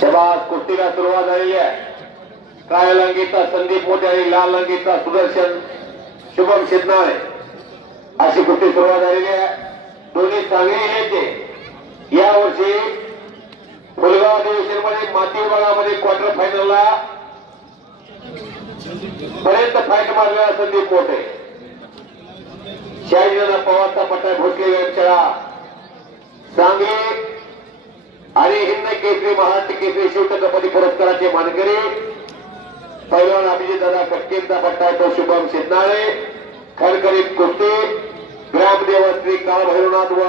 शबाज कुस्तीला सुरुवात झालेली आहे. काळ्या लंगीचा संदीप मोठे आणि लाल लंगीचा सुदर्शन शुभम शिंदे अशी कुस्ती सुरुवात झालेली आहे. दोन्ही चांगले नेते या वर्षी फुलगाव अधिवेशन मध्ये माती विभागामध्ये क्वार्टर फायनलला पर्यंत फाईट मारलेला संदीप मोठे शाहीदादा पवारचा पट्टा भोसले वेबशाळा सांगली आणि हिंद केसरी महाराष्ट्र केसरी शिवछत्रपती पुरस्काराचे मानकरी पैलवान अभिजित दादा कटकेंचा पट्टा तो शुभम शिंदे. खणखणीत कुस्ती ग्रामदेव श्री काळभैरवनाथ व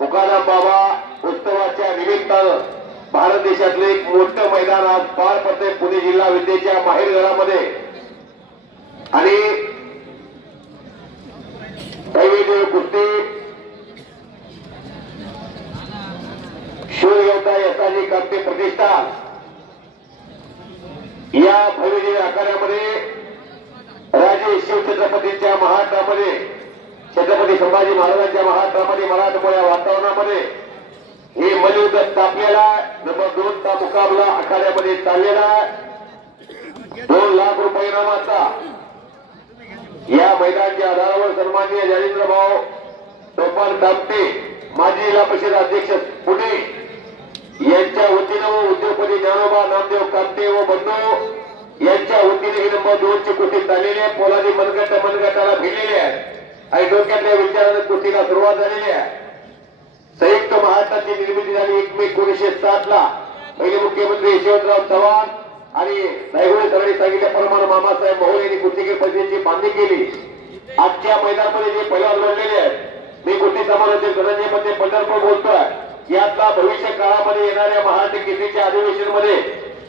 मुकादम बाबा उत्सवाच्या निमित्तानं भारत देशातले एक मोठं मैदान आज पार पडते पुणे जिल्हा विद्येच्या माहेरघरामध्ये आणि दैवेदेव कुस्ती शिवयोद्धा यशाजी कामते प्रतिष्ठान या भव्य आखाड्यामध्ये राजे शिवछत्रपतींच्या महाराष्ट्रामध्ये छत्रपती संभाजी महाराजांच्या महाराष्ट्रामध्ये मराठमोळ्या वातावरणामध्ये हे मल्लयुद्ध तापलेला नंबर 2 चा मुकाबला आखाड्यामध्ये चाललेला 2 लाख रुपये इनामाचा या मैदानाच्या आधारावर सन्माननीय जालिंद्र भाऊ टोपण कामते माजी जिल्हा परिषद अध्यक्ष पुणे यांच्या वतीनं व उद्योगपती ज्ञानोबा नामदेव कामते व बंधू यांच्या वतीने ही नंबर 2 ची कुस्ती चाललेली आहे. पोलादी मनगटाला भिडलेली आहे आणि डोक्यातल्या विचाराने कुस्तीला सुरुवात झालेली आहे. संयुक्त महाराष्ट्राची निर्मिती झाली 1 मे 1907 ला. पहिले मुख्यमंत्री यशवंतराव चव्हाण आणि नायगुडे सरांनी सांगितल्याप्रमाणे मामासाहेब मोहोळ यांनी कुस्तीगीर परिषदेची बांधणी केली. आजच्या मैदानामध्ये जे पैलवान लढलेले आहेत मी कुस्ती समालोचक धनंजय मध्ये पंढरपूर बोलतोय. यातला भविष्य काळामध्ये येणाऱ्या महाराष्ट्र केसरीच्या अधिवेशन मध्ये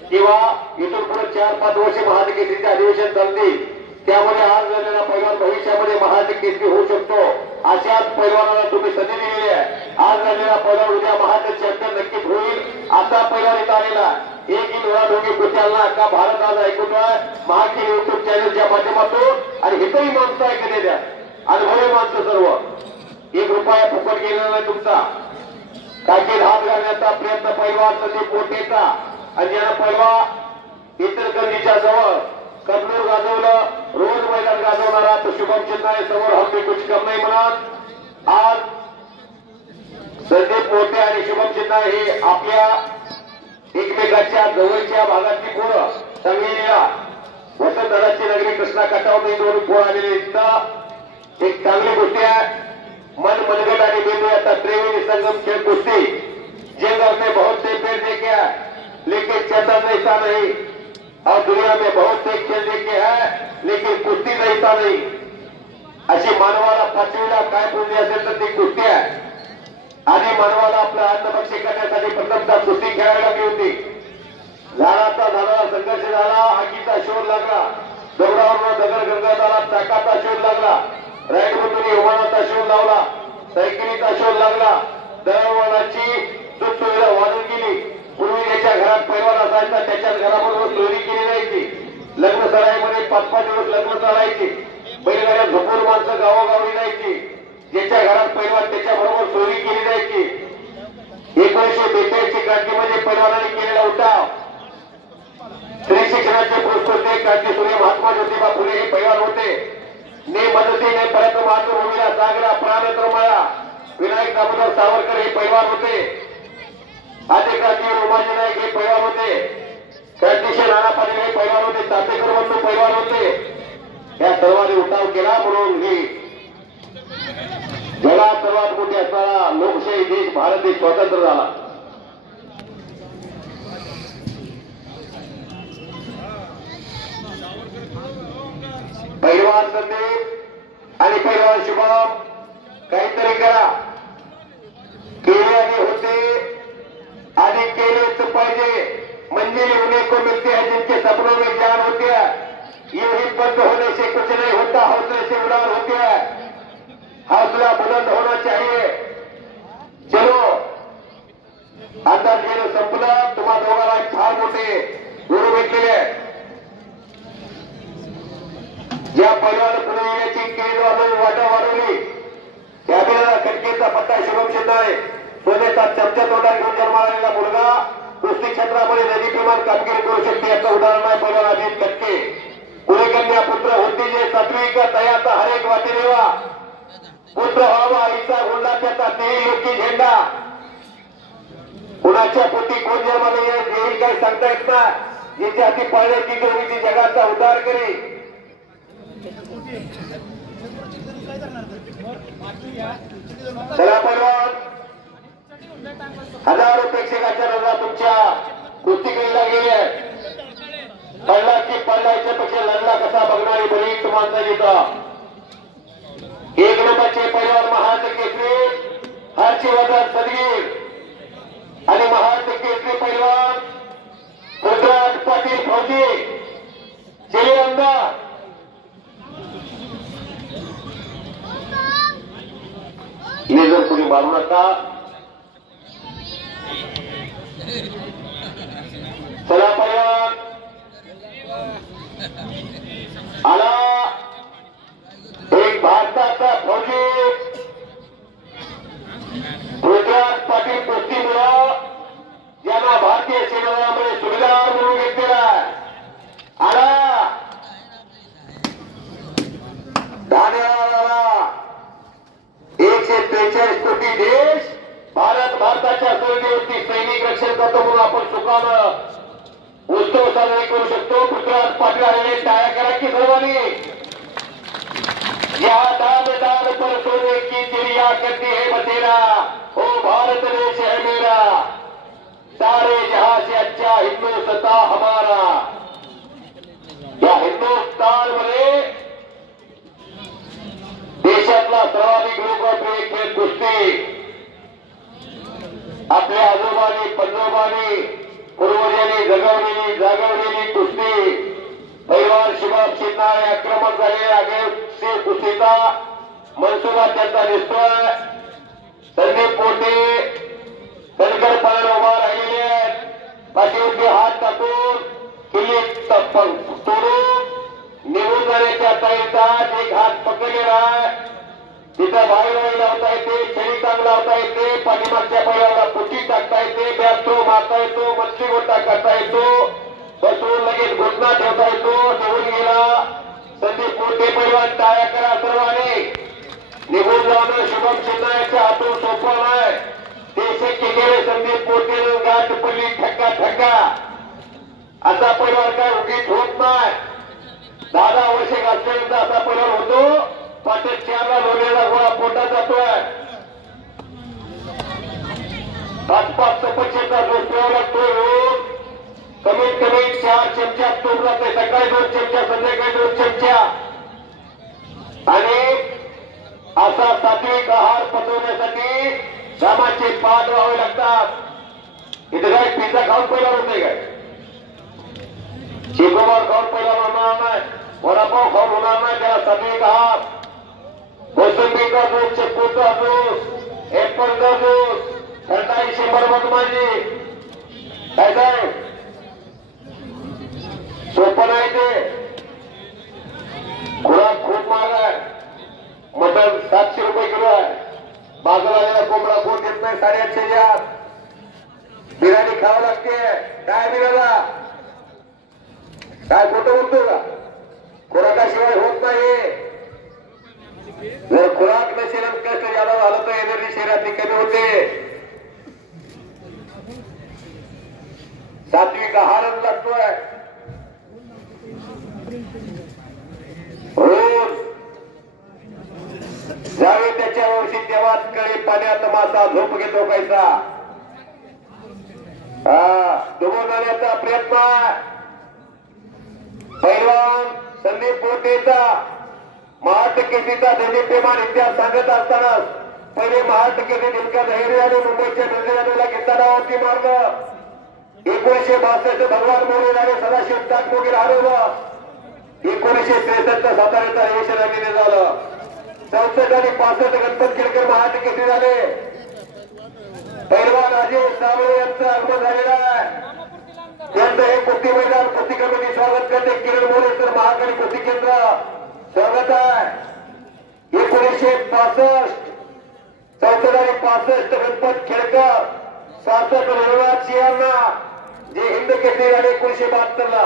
किंवा इथून पुढे 4-5 वर्ष महाराष्ट्र केसरीचे अधिवेशन चालतील त्यामध्ये आज झालेला पैलवान भविष्यामध्ये महाराष्ट्र केसरी होऊ शकतो. अशाच पैलवानाला तुम्ही संधी दिलेली आहे. आज झालेला पैलवान उद्या महाराष्ट्र चॅम्पियन नक्कीच होईल. असा पैलवान इथं आलेला एक वेळा दोघी कुस्त्यांना अख्खा भारत आज ऐकतोय महाराष्ट्र युट्यूब चॅनलच्या माध्यमातून आणि इथंही माणसं ऐकते द्या अनुभवी माणसं सर्व. 1 रुपया फुकट गेलेला नाही तुमचा. काकीत हात घालण्याचा प्रयत्न पैलवान संदीप मोठेचा आणि ज्यानं पैलवान इचलकरंजीच्या जवळ कन्नूर गाजवलं रोज मैदान गाजवणारा तो शुभम शिंदे समोर हमने कुछ कम नाही म्हणत आज संदीप मोठे आणि शुभम शिंदे हे आपल्या एकमेकाच्या जवळच्या भागातली पोरं सांगलीला वसंतदादाची नगरी कृष्णा काठावर 2 पोर आलेले इथं एक चांगली गोष्टी आहे. मन मनगट आणि बेंदू आता त्रिवेणी संगम खेळ कुस्ती जंगल में बहुत से पेड़ देखे लेकिन चेतन नहीं था नहीं और दुनिया में बहुत से खेळ देखे हैं लेकिन कुस्ती नहीं था नहीं. अशी मानवाला 5वीला काय पुण्य असेल तर ती कुस्ती आहे. आधी मानवाला आपलं अन्नभक्षी करण्यासाठी प्रथमतः कुस्ती खेळायला लागली होती. झाडाचा संघर्ष झाला आगीचा शोध लागला दगडावर दगड गंगात आला चाकाचा शोध लागला रायगडमधून विमानाचा शोध लावला सायकलीचा शोध लागला दळणवळणाची सुखसुविधा वाढून गेली. पूर्वी ज्याच्या घरात पैलवान असायचा त्याच्याच घराबरोबर चोरी केली जायची. लग्न सराईमध्ये 5-5 दिवस लग्न चालायची. बैलगाड्या झोपून माणसं गावोगावी जायची. ज्याच्या घरात पैलवान त्याच्याबरोबर चोरी केली जायची. 1942 ची क्रांतीमध्ये पैलवानांनी केलेला उठाव स्त्री शिक्षणाचे पुरस्कृत क्रांतीसूर्य महात्मा ज्योतिबा फुले हे पैलवान होते. ने मदतीने परत मातृभूमीला सागरा प्राण तरमाळा विनायक दामोदर सावरकर हे पैलवान होते. आधी क्रांतीवीर उमाजी नाईक हे पैलवान होते. क्रांतिशील नाना पाटील हे पैलवान होते. चापेकर बंधू पैलवान होते. या सर्वांनी उठाव केला म्हणून ही जगात सर्वात मोठी असणारा लोकशाही देश भारत देश स्वतंत्र झाला. पैलवान संदीप आणि पैलवान शुभम काहीतरी करा. केल्याने होते आणि केलेच पाहिजे म्हणजे उन्हें को मिलते हैं जिनके सपनों में जान होती है. ये बंद होने से कुछ नहीं होता हौसले से उड़ान होती है. हौसला बुलंद होना चाहिए. चलो अंदाज गेलं संपलं. तुम्हा दोघांना एक फार मोठे गुरु भेटलेले ज्या पैलवान पुढे येण्याची केंद्र वाटा वाढवली त्यावेळेला कटकेचा पट्टा शुभम शिंदे सोन्याचा चमचा तोंडात घेऊन जन्माला आलेला मुलगा कुस्ती क्षेत्रामध्ये नदीप्रमाण कामगिरी करू शकते याचं उदाहरण आहे पहिला अजित कटके कुळकन्या पुत्र होती जे सात्विक तयाचा हरेक वाटे देवा पुत्र व्हावा आईचा गुंडा त्याचा तेही योग्य झेंडा कुणाच्या पोटी कोण जन्माला येईल काही सांगता येत ना जिच्या हाती पळण्याची जोडी ती जगाचा उद्धार करी चला पैलवान हजारो प्रेक्षकांच्या नजरा तुमच्या कुस्तीकडीला गेल्या पडला की पडला याच्यापेक्षा लढला कसा बघणारी बरीच माणसं येतं एक नंबरचे पैलवान महाराज केसरी हर्षवर्धन सदगीर आणि महाराज केसरी पैलवान पृथ्वीराज पाटील फौजी चले आमदार लेजर कुणी मारू नका चला पैलवान आला एक भारताचा फौजी पृथ्वीराज पाटील कुस्तीमुळं ज्यांना भारतीय सेनादलामध्ये सुभेदार म्हणून घेतलेला आला धान्याला 143 कोटी देश भारताच्या सरहद्दीवरती सैनिक रक्षण करतो म्हणून आपण सुखानं उत्सव साजरे करू शकतो पृथ्वीराज पाटील आलेले टाळ्या करा की सर्वांनी या दान दान पर सोने की चिड़िया करती है बतेरा ओ भारत देश है मेरा सारे जहां से अच्छा हिंदुस्तान हमारा या हिंदुस्तान मध्ये देशातला सर्वाधिक लोकप्रिय खेळ कुस्ती आपल्या आजोबांनी पंजोबांनी पूर्वजांनी जागवलेली कुस्ती पैलवान शिवाब शिंदे आक्रमक झाले आगे कुस्तीचा मनसुबा त्यांचा दिसतोय संदीप पोटे कणकर पळायला उभा राहिलेले आहेत पाठीवरती हात टाकून किल्ली तोडून निघून जाण्याच्या तयारीत एक हात पकडलेला आहे तिथं भाईवाई लावता येते छडी टांग लावता येते पाठीमागच्या पैलवानाला पुटी टाकता येते बॅट थ्रो मारता येतो मच्छी गोटा करता येतो बसून लगेच घुटना ठेवता येतो निघून गेला संदीप पोटे पैलवान टाळ्या करा सर्वांनी निघून जाणं शुभम शिंदेच्या हातून सोपं आहे ते शक्य केले संदीप पोटे गाठ पडली ठक्का ठक्का असा पैलवान काय उगीच होत नाही 10 वर्षे घातल्यानंतर असा पैलवान होतो पाठक 4ला लोण्याचा गोळा पोटात जातोय 5-5 चपचेचा डोस प्यावा लागतोय रोज कमीत कमी 4 चमचा तूप लागते सकाळी 2 चमचा संध्याकाळी 2 चमचा आणि असा सात्विक आहार पचवण्यासाठी घामाचे पाठ व्हावे लागतात इथे काय पिझ्झा खाऊन पहिला होते काय चिकोबार खाऊन पहिला होणार नाही वडापाव खाऊन होणार नाही त्याला सात्विक आहार मोसंबीचा ज्यूस चिक्कूचा ज्यूस ऍपलचा ज्यूस थंडाई 100 मधमाजी काय काय सोपं नाही ते खुराक खूप महाग आहे मटण 700 रुपये किलो आहे बाजारात आलेला कोंबडा कोण घेत नाही 850 च्या बिर्याणी खावं लागते काय बिर्याला काय खोटं बोलतो का खुराकाशिवाय होत नाही जर खुराक नसेल कष्ट जादा झालं तर एनर्जी शरीरातली कमी होते सात्विक आहारच लागतोय रोज ज्यावेळी त्याच्या वर्षी तेव्हाच कळे पाण्यात मासा झोप घेतो कैसा डुबून जाण्याचा प्रयत्न पैलवान संदीप पोटेचा महाराष्ट्र केसरीचा दैनिप्यमान इतिहास सांगत असताना पहिले महाराष्ट्र केसरी नेमका धैर्याने मुंबईच्या नंदिराला घेतानावरती मारलं 1962 भगवान मोरे झाले सदाशिव ताकमोगीर हरवलं 1963 साताऱ्याचा यश रंगीने झालं 64 आणि 65 गणपत केळकर महाराष्ट्र केसरी झाले पैलवान राजेश साबळे यांचं आगमन झालेलं आहे त्यांचं हे कुस्ती मैदान कुस्ती कमिटी स्वागत करते किरण मोरे सर महाकाली कुस्ती केंद्र स्वागत आहे 1965 64 आणि 65 गणपत खेळकर 66 रविवार सिंहांना जे हिंद केसरी झाले 1972 ला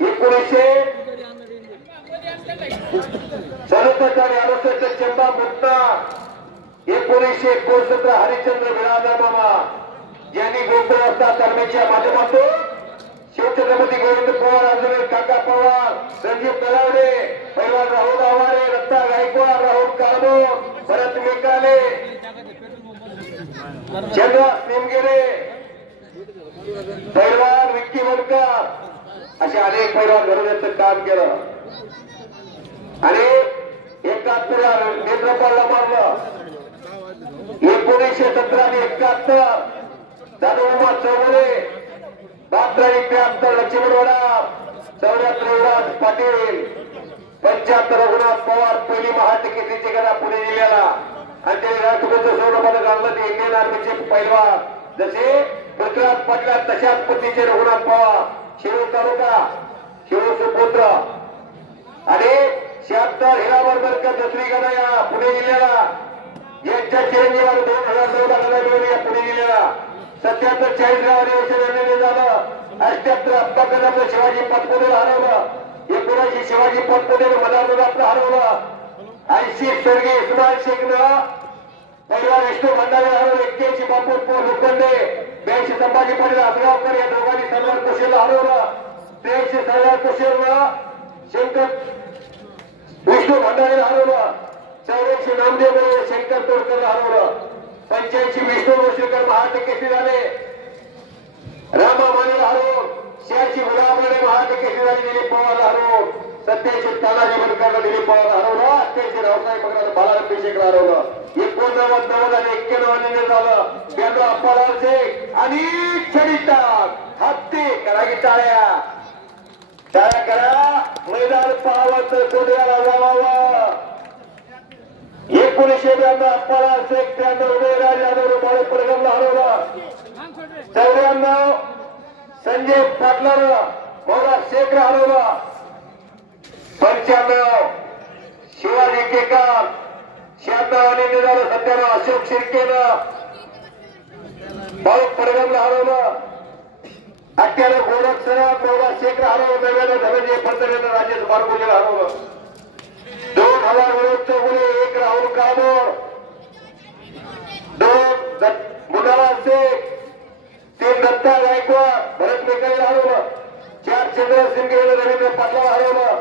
1967 आणि 68 चंबा मुक्ता 1969 हरिश्चंद्र बिरादर मामा यांनी गोकुळास्था धर्मेच्या माध्यमातून शिवछत्रपती गोविंद पवार अर्जुन काका पवार रणजित नलावडे पैलवान राहुल आवारे रत्ता गायकवाड राहुल कारबोर भरत मेकाले चंद्रवास निमगिरे पैलवान विक्की वनकर असे अनेक पैलवान घडवण्याचं काम केलं आणि एकाहत्तर नेत्रपालला मारलं 1917 आणि 71 दादोबा चौगुले 72 आणि 73 लक्ष्मणवाडा 74 युवराज पाटील 75 रघुनाथ पवार पहिली महाटिकेतीची गदा पुणे जिल्ह्याला आणि त्यांनी राष्ट्रपतीचं स्वर्ण पदक आणलं ते इंडियन आर्मीचे पैलवान जसे पृथ्वीराज पाटला तशाच पतीचे रघुनाथ पवार शिरूर तालुका शिरूर सुपुत्र आणि 76 हिरा बरबरकर दुसरी गदा या पुणे जिल्ह्याला यांच्या चिरंजीवाला 2009 ला गदा मिळवली या पुणे जिल्ह्याला 77 40 अधिवेशन झालं 78 अप्पा कदम शिवाजी पतपुतेला हरवलं 79 शिवाजी पतपुतेने मदारमध्ये आपलं हरवलं 80 स्वर्गीय इस्माईल शेखनं परिवार विष्णू भंडारे हरवलं 81 बापूर लोखंडे 82 संभाजी पाटील आसगावकर या दोघांनी सरदार कुशेला हरवलं 83 सरदार कुशेलनं शंकर विष्णू भंडारेला हरवलं 84 नामदेव शंकर तोडकरला हरवलं 85 विष्णू जोशीकर महाटिकेशी झाले रामा मानेला हरवून 86 गुलाबराणे महाटिकेशी झाले दिलीप पवारला हरवून 87 तानाजी बनकरला दिलीप पवारला हरवलं 88 रावसाहेब बघायला बाळाराम पेशेकला हरवलं 89 90 आणि 91 निर्णय झालं 92 अप्पालाल शेख आणि छडीटाक हत्ती करा की टाळ्या टाळ्या करा मैदान पाहावं तर कोड्याला जावावं 1992 अप्पालाल शेख 93 उदयराज यादव बाळे परगमला हरवलं 94 संजय पाटलानं मौला शेखला हरवलं 95 शिवाजी केकार 96 आणि झालं 97 अशोक शिर्केनं बाळे परगमला हरवलं 98 गोरख सराफ मौला शेखला हरवलं 99 धनंजय फडतरेनं राजेश मार्गोलीला हरवलं 2000 विरोध चौगुले 1 राहुल कामोर 2 मुनाला शेख 3 दत्ता गायकवाड भरत मेकाईला हरवलं 4 चंद्र सिंगे रवींद्र पाटलाला हरवलं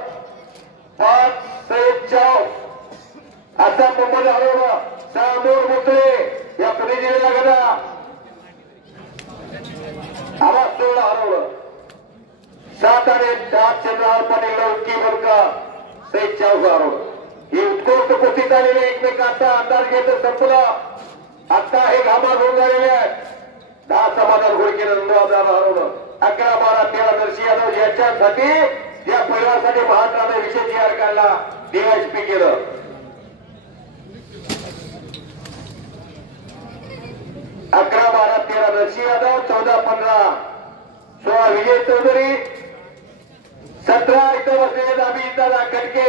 5 सय्यद चाव आसाम मुंबईला हरवलं 6 मोर मुत्रे या पुणे जिल्ह्याला गदा आवाज सोहळा हरवलं 7 आणि 8 चंद्रहार पाटील लौकी बनकर सय्यद चाव हरवलं ही उत्कृष्ट कुस्तीत आलेले एकमेकांचा अंदाज घेत संपलं आता हे घामा घेऊन झालेले आहेत 10 समाधान घोडकेनं नंदवादाला हरवलं 11 12 13 नरसिंह यादव याच्यासाठी या परिवारासाठी महाराष्ट्राने विशेष तयार काढला डीएसपी केलं 11 12 13 नरसिंह यादव 14 15 16 विजय चौधरी 17 इथं बसलेले अभिजितदादा कटके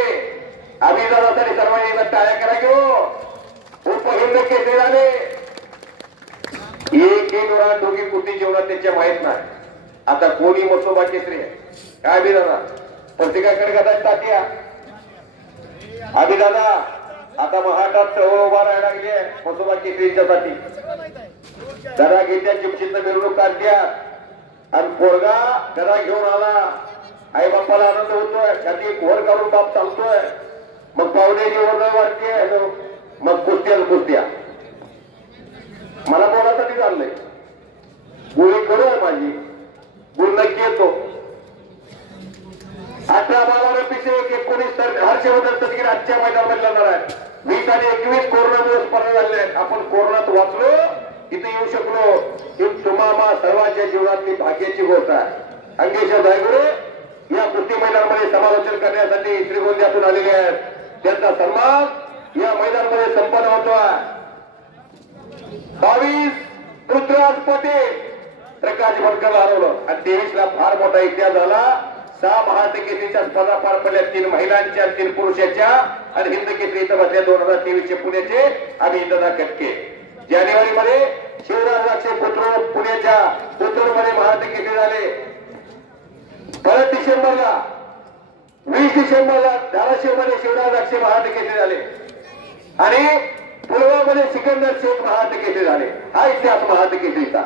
अभिजितदादासाठी सर्वांनी एकदा टाळ्या करा घेऊ उपहिंद केसरी झाले एक वेळा दोघी कुस्ती जेवणात त्याच्या माहित नाही आता कोणी मसोबा केसरी आहे काय अभिदादा प्रत्येकाकडे कदा तात्या अभिदादा आता महाराष्ट्रात चळवळ उभा राहायला लागली आहे मसोबा केसरीच्यासाठी जरा घेत्या चिमशीत मिरवणूक काढत्या आणि पोरगा जरा घेऊन आला आई बाप्पाला आनंद होतोय छाती घोर काढून बाप चालतोय मग पाहुण्याची ओरड वाटते मग कुस्त्या मला बोलासाठी चाललंय गोळी करू आहे माझी गुण नक्की येतो 18 बालावर पिछे 19 हर्षवर्धन सदगीर आजच्या मैदानामध्ये लढणार आहे 20 आणि 21 कोरोनामुळे स्पर्धा झालेल्या आहेत आपण कोरोनात वाचलो इथे येऊ शकलो ही तुम्हाला सर्वांच्या जीवनातली भाग्याची गोष्ट आहे अंगेश्वर दायगुडे या कुस्ती मैदानामध्ये समालोचन करण्यासाठी श्रीगोंद्यातून आलेले आहेत त्यांचा सन्मान या मैदानामध्ये संपन्न होतोय 22 पृथ्वीराज पटेल प्रकाश बनकरला हरवलं आणि 23 ला फार मोठा इतिहास झाला 6 महाराष्ट्र केसरीच्या स्पर्धा पार पडल्या 3 महिलांच्या 3 पुरुषांच्या आणि हिंद केसरी इथं बसल्या 2023 चे पुण्याचे अभिजितदादा कटके जानेवारीमध्ये शिवराज राक्षे कोथरूड पुण्याच्या कोथरूडमध्ये महाराष्ट्र केसरी झाले. परत डिसेंबरला 20 डिसेंबरला धाराशिवमध्ये शिवराज राक्षे महाराष्ट्र केसरी झाले आणि पुलवामामध्ये सिकंदर शेख महाराष्ट्र केसरी झाले. हा इतिहास महाराष्ट्र केसरीचा.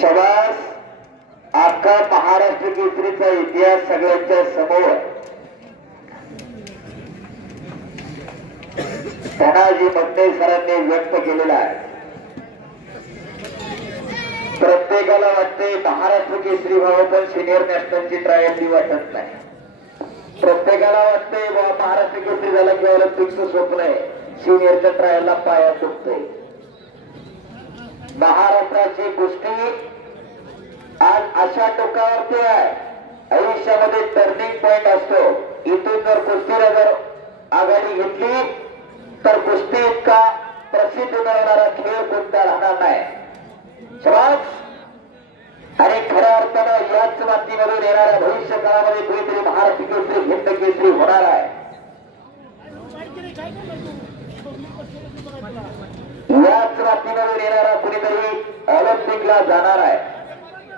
शाबास. अख्खा महाराष्ट्र केसरीचा इतिहास सगळ्यांच्या समोर धनाजी मगने सरांनी व्यक्त केलेला आहे. प्रत्येकाला वाटते महाराष्ट्र केसरी व्हावं पण सिनियर नॅशनलची ट्रायल वाटत नाही. प्रत्येकाला वाटते महाराष्ट्र केसरी झाला की ऑलिम्पिकचं स्वप्न आहे. सिनियरच्या ट्रायलला पाया दुखतोय. महाराष्ट्राची कुस्ती आज अशा टोकावरती आहे. आयुष्यामध्ये टर्निंग पॉइंट असतो. इथून जर कुस्तीला जर आघाडी घेतली तर कुस्ती इतका प्रसिद्ध मिळवणारा खेळ कोणता राहणार नाही. शाबास. आणि खऱ्या अर्थानं याच मातीमधून येणाऱ्या भविष्य काळामध्ये कुणीतरी महाराष्ट्र केसरी हिंद केसरी होणार आहे. याच मातीमधून येणारा कुणीतरी ऑलिम्पिकला जाणार आहे.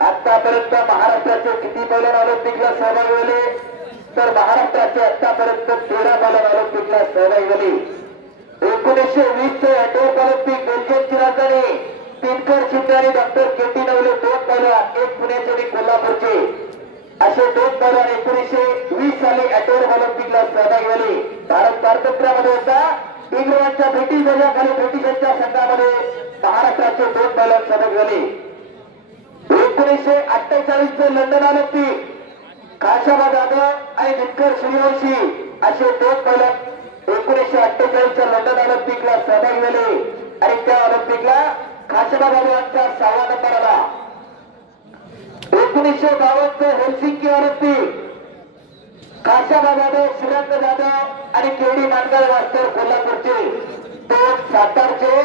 आतापर्यंत महाराष्ट्राचे किती पैलवान ऑलिम्पिकला सहभागी झाले तर महाराष्ट्राचे आतापर्यंत 13 पैलवान ऑलिम्पिकला सहभागी झाले. 1920 अॅटोप ऑलिम्पिक बेल्जियमची राजधानी तिनकर शिंदे आणि डॉक्टर केटी नवले 2 पैलवान, एक पुण्याचे आणि कोल्हापूरचे असे 2 पैलवान 1920 साली अॅटोप ऑलिम्पिकला सहभागी झाले. भारत स्वातंत्र्यामध्ये होता. इंग्रजांच्या ब्रिटिश दर्जाखाली ब्रिटिशांच्या संघामध्ये महाराष्ट्राचे 2 पैलवान सहभागी झाले. 1948 लंडन ऑलिम्पिक काशाबा जाधव आणि दिनकर सूर्यवंशी असे 2 पैलवान 1948 लंडन ऑलिम्पिकला सहभागी झाले आणि त्या ऑलिम्पिकला काशाबा जाधव यांचा 6वा नंबर आला. 1952 हेल्सिंकी ऑलिम्पिक काशाबा जाधव, श्रीरंग जाधव आणि केडी मानकर वास्तर कोल्हापूरचे, 2 सातारचे.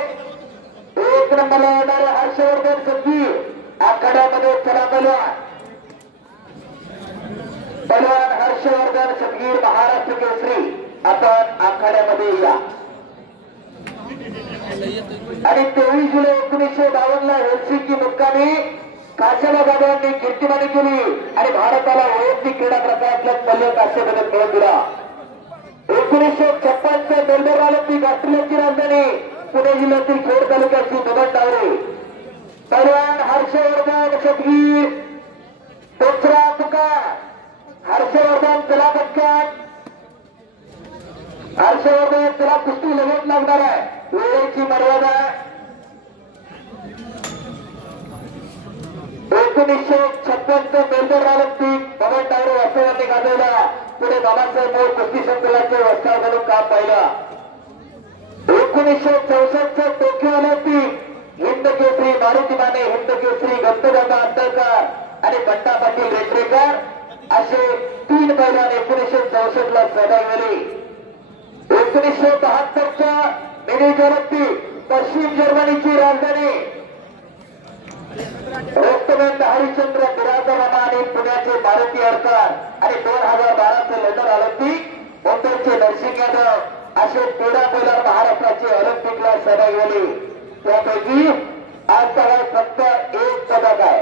1 नंबरला येणारे हर्षवर्धन सदगीर आखाड्यामध्ये चला पैलवान हर्षवर्धन सदगीर महाराष्ट्र केसरी. आपण आखाड्यामध्ये या. आणि 23 जुलै 1952 हेल्सिंकी मुक्कामी काशाबा जाधवांनी कीर्तिमानी केली आणि भारताला वैयक्तिक क्रीडा प्रकारातल्या पहिल्या काश्यपदक मिळवून दिला. 1956 मेलबर्न ऑलिम्पिक ऑस्ट्रेलियाची राजधानी पुणे जिल्ह्यातील खेड तालुक्याची दुबन डावरे पैलवान हर्षवर्धन सदगीर. 2रा पुकार हर्षवर्धन चला पटकन. हर्षवर्धन चला कुस्ती लगेच लागणार आहे. वेळेची मर्यादा. 1956 मेलबर्न ऑलिम्पिक बबन डावरे वास्तवांनी गाजवला. पुढे बाबासाहेब मोर कुस्ती संकुलाचे वस्ताव म्हणून काम पाहिलं. 1964 टोकियो ऑलिम्पिक हिंद केसरी मारुती माने, हिंद केसरी गंतदादा अंतरकर आणि बंटा पाटील रेटरेकर असे 3 पैलवान 1964 ला सहभागी झाले. 1972 म्युनिच ऑलिम्पिक पश्चिम जर्मनीची राजधानी रोक्तबंद हरिश्चंद्र बिराजमाना आणि पुण्याचे मारुती अडकर आणि 2012 लंडन ऑलिम्पिक मुंबईचे नरसिंग यादव असे 13 पैलवान महाराष्ट्राचे ऑलिम्पिकला सहभागी झाले. त्यापैकी आज काय फक्त 1 पदक आहे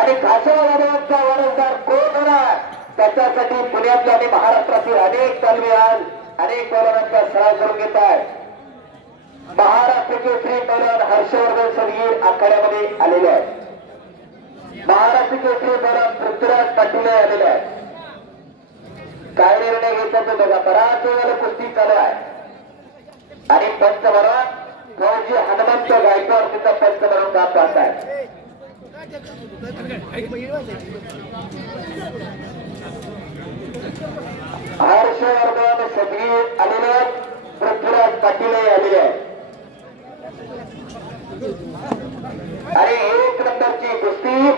आणि काशाबा जाधवांचा वारसदार कोण होणार त्याच्यासाठी पुण्यातल्या आणि महाराष्ट्रातील अनेक तालमी आज अनेक पैलवानांचा सराव करून घेत आहेत. महाराष्ट्र केसरी पैलवान हर्षवर्धन सदगीर आखाड्यामध्ये आलेले आहेत. महाराष्ट्र केसरी पैलवान पृथ्वीराज पाटील आलेले आहेत. काय निर्णय घ्यायचा तो बघा. बराच वेळेला कुस्ती चालू आहे आणि पंच म्हणून फौजी हनुमंत गायकवाड सुद्धा पंच म्हणून काम पाहत आहे. हर्षवर्धन सदगीर आलेले आहेत. पृथ्वीराज पाटील आलेले आहेत आणि 1 नंबरची कुस्ती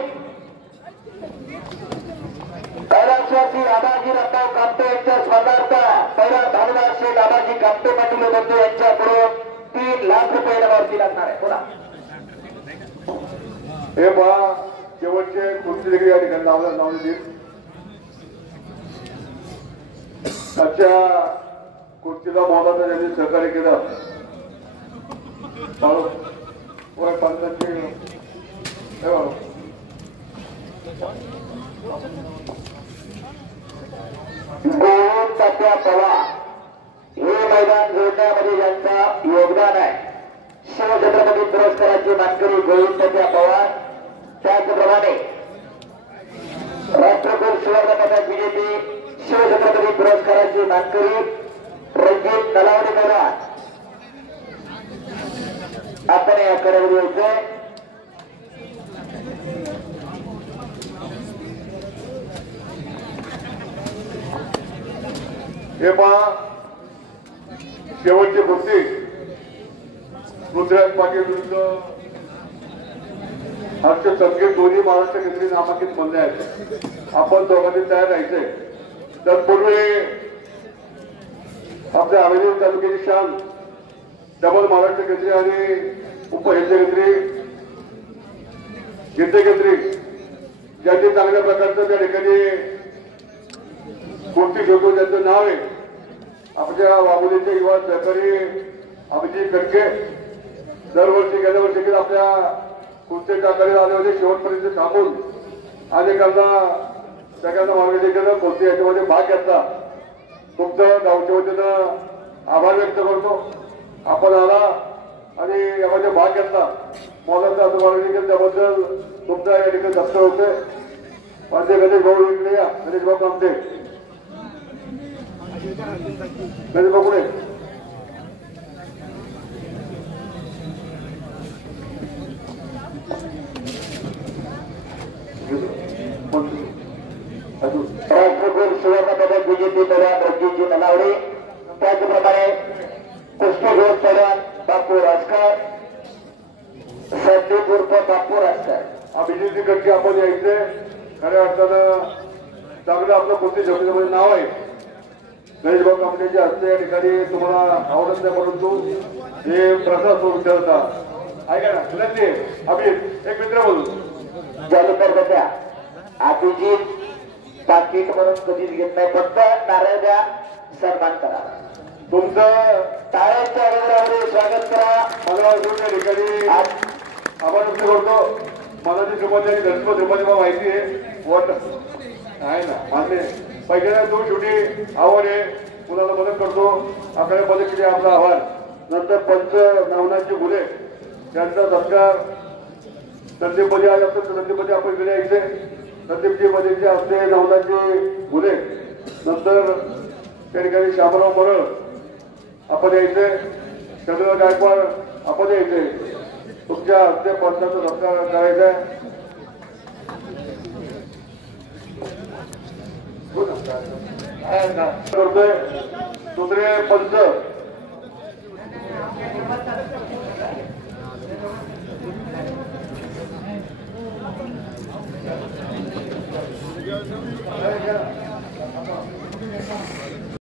कैलासवासी दादाजी रामभाऊ कामटे यांच्या स्पर्धार्थ पहिला भानुदास शेठ दादाजी कामटे पाटील बंधू यांच्याकडून 3 लाख रुपये वरती लागणार आहे. बोला. हे पहा शेवटचे कुर्ती देखील या ठिकाणी लावली त्याच्या कुर्तीला मोलाचं त्यांनी सहकार्य केलं पंचांची पवार हे मैदान जोडण्यामध्ये ज्यांचा योगदान आहे शिवछत्रपती पुरस्काराची मानकरी गोविंद तात्या पवार त्याचप्रमाणे राष्ट्रकुल सुवर्ण पदक विजेते शिवछत्रपती पुरस्काराची मानकरी रणजित नलावडे पवार आपण याकडे यायचंय हे पहा शेवटची कुस्ती पृथ्वीराज पाटील विरुद्ध आमचे संकेत दोन्ही महाराष्ट्र केंद्रीय नामांकित बनले आहेत आपण दोघांनी तयार राहायचे तत्पूर्वी आपल्या हवेली तालुक्याची शान डबल महाराष्ट्र केंद्रीय आणि उपहिंदकेंद्री हिंदकेंद्री ज्यांनी चांगल्या प्रकारचं त्या ठिकाणी कुस्ती खेळतो त्यांचं नाव आहे आपल्या वाघोलीचे युवा सहकारी अभिजित खडके दरवर्षी गेल्या वर्षी आपल्या कुस्ती टाकायला आले होते शेवटपर्यंत थांबून अनेकांना सगळ्यांना मागणी केलं कुस्ती याच्यामध्ये भाग घेतला तुमचं गावच्या वतीनं आभार व्यक्त करतो आपण आला आणि यामध्ये भाग घेतला मोलाचा मागणी केली त्याबद्दल तुमचा या ठिकाणी दफ्तर होते माझे गणेश भाऊ इकडे या गणेश भाऊ कामते गणेश भाऊ पुढे राष्ट्रकुल सुवर्ण पदक विजेते पवार रणजितजी नलावडे त्याचप्रमाणे कुस्ती घोष पवार बापू राजकर संदीप उर्फ बापू राजकर अभिजित खडके आपण यायचे खऱ्या अर्थानं चांगलं आपलं कुस्ती शक्तीमध्ये नाव आहे गणेश भाऊ कामटेचे हस्ते या ठिकाणी तुम्हाला आवडत नाही परंतु हे प्रसाद सुरू ठेवता ऐका ना विनंती अभिजित एक मित्र बोलू जालूकर गद्या अभिजित पाकिट म्हणून कधीच घेत नाही फक्त नारळ द्या सन्मान करा तुमचं टाळ्यांच्या गजरामध्ये स्वागत करा मला अजून या ठिकाणी आभार व्यक्त करतो मला जी सुरुवाती गणपत रुपाली मला माहिती आहे वॉट आहे ना मान्य पहिल्यांदा तू शेवटी आव्हान आहे मुलाला मदत करतो आपल्याला मदत केली आपला आव्हान नंतर पंच नावनाची मुले त्यांचा सत्कार संदीपमध्ये आले असतात संदीपमध्ये आपण गेले यायचे संदीपजी मध्ये जे असते नावनाची मुले नंतर त्या ठिकाणी श्यामराव मरळ आपण यायचे चंद्र गायकवाड आपण यायचे तुमच्या हस्ते पंचाचा सत्कार करायचा आहे करतोय दुसरे पंच